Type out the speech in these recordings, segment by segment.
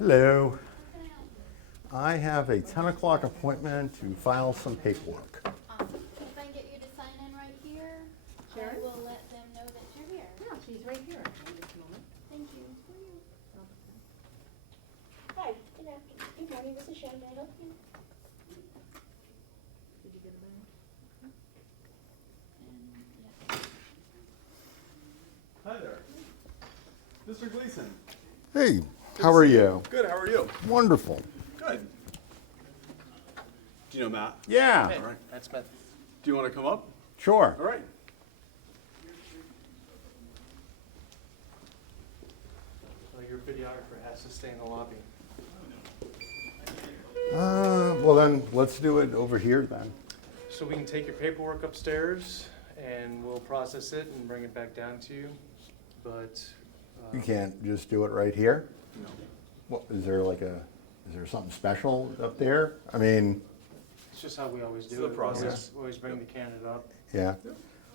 Hello. I have a 10 o'clock appointment to file some paperwork. Awesome. If I can get you to sign in right here, Sharon? I will let them know that you're here. Yeah, she's right here actually, this moment. Thank you. Hi, good afternoon. Good morning, this is Sharon. Can I help you? Did you get a bag? And, yes. Hi there. Mr. Gleason. Hey, how are you? Good, how are you? Wonderful. Good. Do you know Matt? Yeah, All right. That's Matt. Do you want to come up? sure. All right. Well, your videographer has to stay in the lobby. Well then, let's do it over here then. So we can take your paperwork upstairs and we'll process it and bring it back down to you. But You can't just do it right here? No. What, is there something special up there? I mean, it's just how we always do It's the it. process. We always bring the candidate up. yeah.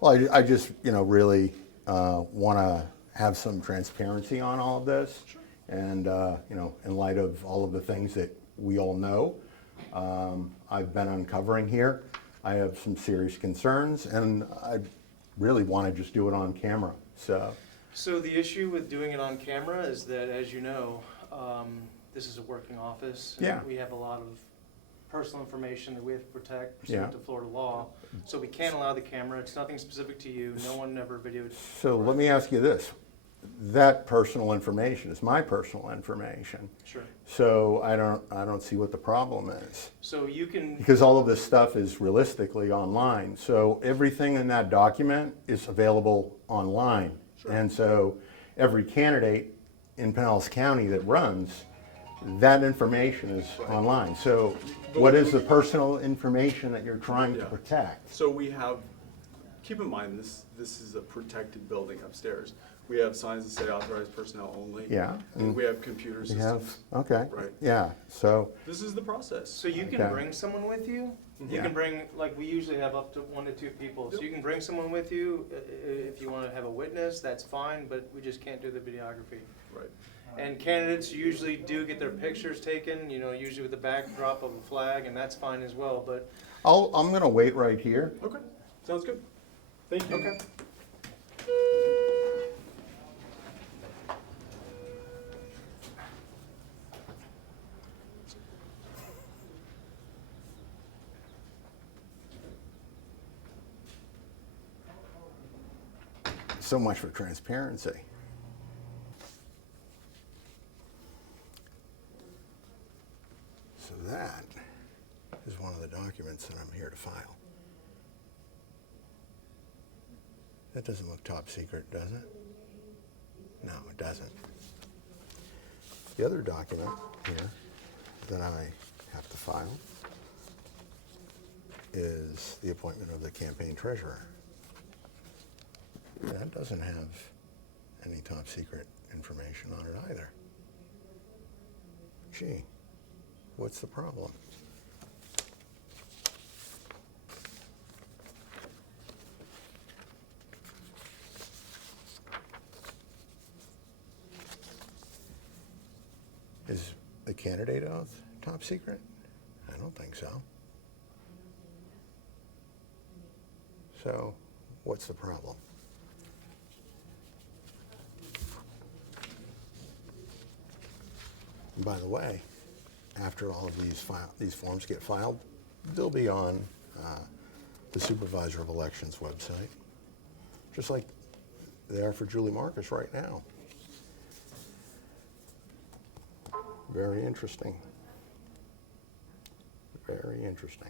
Well, I just, really want to have some transparency on all of this. Sure. And, in light of all of the things that we all know, I've been uncovering here, I have some serious concerns, and I really want to just do it on camera. So the issue with doing it on camera is that, as you know, this is a working office. and Yeah. We have a lot of personal information that we have to protect Yeah. pursuant to Florida law. So we can't allow the camera. It's nothing specific to you. No one ever videoed. So let me ask you this. That personal information is my personal information. Sure. So I don't see what the problem is. So you can. Because all of this stuff is realistically online. So everything in that document is available online. Sure. And so every candidate in Pinellas County that runs, that information is online. So what is the personal information that you're trying to Yeah. protect? So we have, keep in mind, this is a protected building upstairs. We have signs that say authorized personnel only. Yeah. And we have computer You systems. have, okay. Right. Yeah, so, This is the process. So you can Okay. bring someone with you. You Yeah. can bring, like, we usually have up to 1 to 2 people. So you can bring someone with you. If you want to have a witness, that's fine, but we just can't do the videography. Right. And candidates usually do get their pictures taken, usually with the backdrop of a flag, and that's fine as well, but. I'm gonna wait right here. Okay, sounds good. Thank you. Okay. So much for transparency. So that is one of the documents that I'm here to file. That doesn't look top secret, does it? No, it doesn't. The other document here that I have to file is the appointment of the campaign treasurer. That doesn't have any top secret information on it either. Gee, what's the problem? Is the candidate oath top secret? I don't think so. So, what's the problem? And by the way, after all of these forms get filed, they'll be on the Supervisor of Elections website, just like they are for Julie Marcus right now. Very interesting. Very interesting.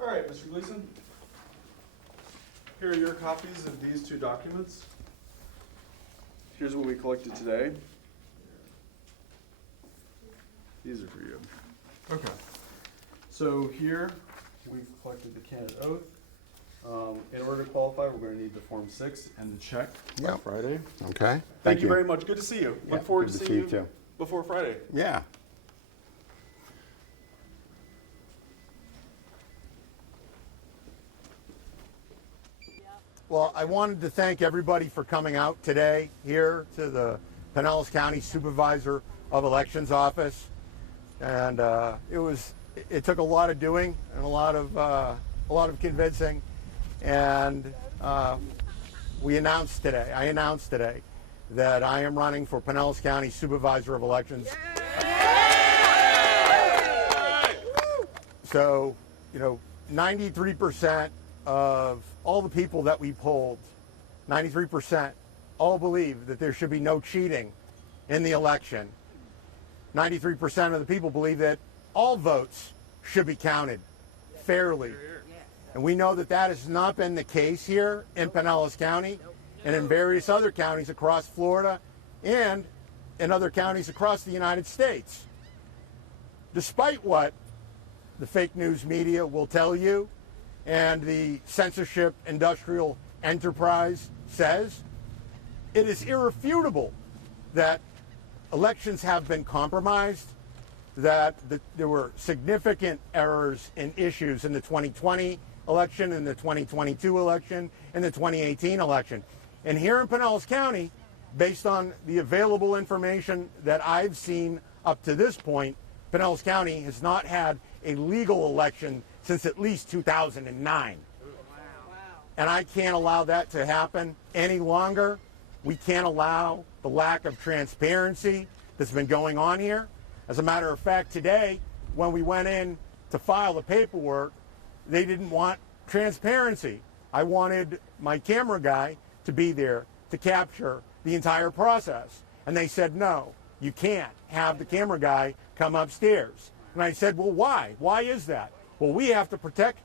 All right, Mr. Gleason. Here are your copies of these two documents. Here's what we collected today. These are for you. Okay. So here, we've collected the candidate oath. In order to qualify, we're going to need the Form 6 and the check by Yep. Friday. Okay. Thank you very much. Good to see you. Yeah, Look forward good to to seeing see you you too. before Friday. Yeah. Well, I wanted to thank everybody for coming out today here to the Pinellas County Supervisor of Elections office, and it took a lot of doing and a lot of convincing, and I announced today that I am running for Pinellas County Supervisor of Elections. So, 93% of all the people that we polled, 93% all believe that there should be no cheating in the election. 93% of the people believe that all votes should be counted fairly. And we know that that has not been the case here in Pinellas County and in various other counties across Florida and in other counties across the United States. Despite what the fake news media will tell you and the censorship industrial enterprise says, it is irrefutable that elections have been compromised, that there were significant errors and issues in the 2020 election, in the 2022 election, and the 2018 election. And here in Pinellas County, based on the available information that I've seen up to this point, Pinellas County has not had a legal election since at least 2009. And I can't allow that to happen any longer. We can't allow the lack of transparency that's been going on here. As a matter of fact, today, when we went in to file the paperwork, they didn't want transparency. I wanted my camera guy to be there to capture the entire process. And they said, no, you can't have the camera guy come upstairs. And I said, well, why? Why is that? Well, we have to protect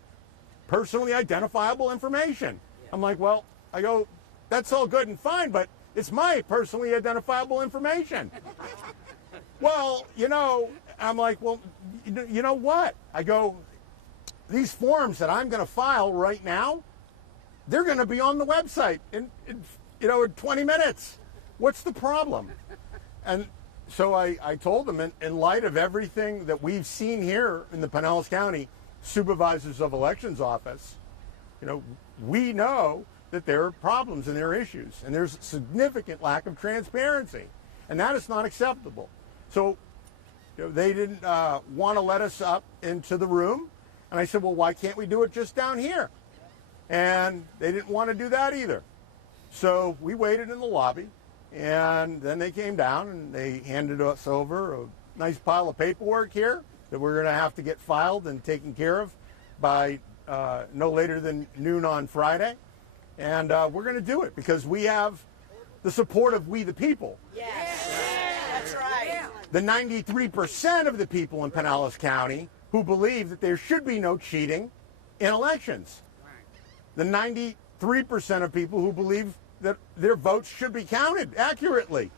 personally identifiable information. I'm like, well, I go, that's all good and fine, but it's my personally identifiable information. Well, I'm like, well, you know what? I go, these forms that I'm going to file right now, they're going to be on the website in 20 minutes. What's the problem? And so I told them, in light of everything that we've seen here in the Pinellas County Supervisors of Elections office, we know that there are problems and there are issues, and there's significant lack of transparency, and that is not acceptable. So they didn't want to let us up into the room, and I said, well, why can't we do it just down here? And they didn't want to do that either. So we waited in the lobby, and then they came down and they handed us over a nice pile of paperwork here that we're going to have to get filed and taken care of by no later than noon on Friday. And we're going to do it because we have the support of we the people. Yes, that's right. The 93% of the people in Pinellas County who believe that there should be no cheating in elections. The 93% of people who believe that their votes should be counted accurately,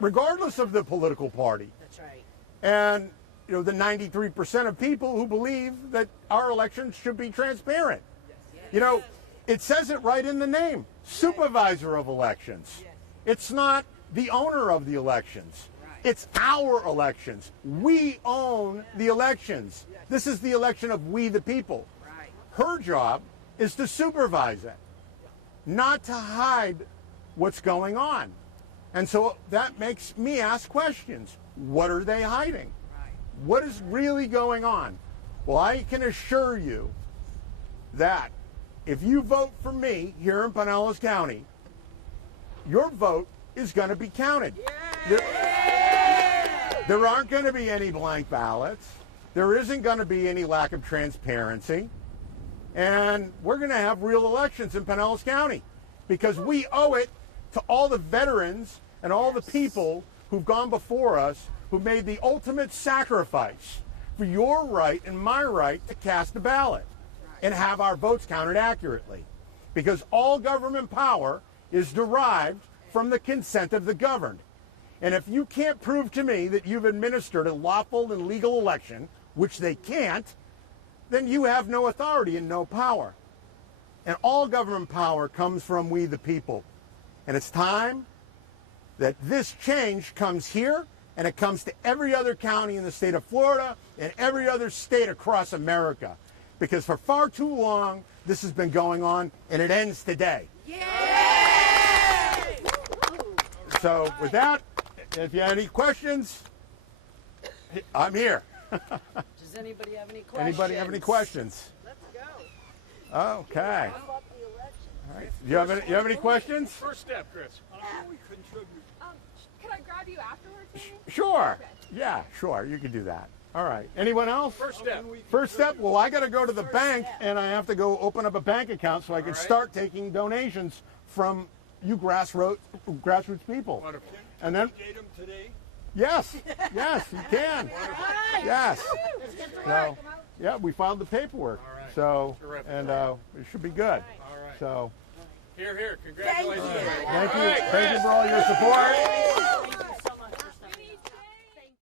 regardless of the political party. That's right. And the 93% of people who believe that our elections should be transparent. It says it right in the name, Supervisor of Elections. It's not the owner of the elections. It's our elections. We own the elections. This is the election of we the people. Her job is to supervise it, not to hide what's going on. And so that makes me ask questions. What are they hiding? What is really going on? Well, I can assure you that if you vote for me here in Pinellas County, your vote is going to be counted. There aren't going to be any blank ballots. There isn't going to be any lack of transparency. And we're going to have real elections in Pinellas County because we owe it to all the veterans and all the people who've gone before us who made the ultimate sacrifice for your right and my right to cast a ballot and have our votes counted accurately. Because all government power is derived from the consent of the governed. And if you can't prove to me that you've administered a lawful and legal election, which they can't, then you have no authority and no power. And all government power comes from we the people. And it's time that this change comes here and it comes to every other county in the state of Florida and every other state across America. Because for far too long, this has been going on, and it ends today. Yay! So with that, if you have any questions, I'm here. Does anybody have any questions? Anybody have any questions? Let's go. Okay. Wrap up the election. All right. You have any questions? First step, Chris. Could I grab you afterwards, maybe? Sure. Yeah, sure. You can do that. All right. Anyone else? First step. First step, well, I got to go to the bank, and I have to go open up a bank account so I can start taking donations from you grassroots people. Wonderful. And then, Date 'em today. yes, you can. Yes. So, yeah, we filed the paperwork. All right. So, Terrific. and it should be good. All right. So, Here, congratulations. thank you for all your support.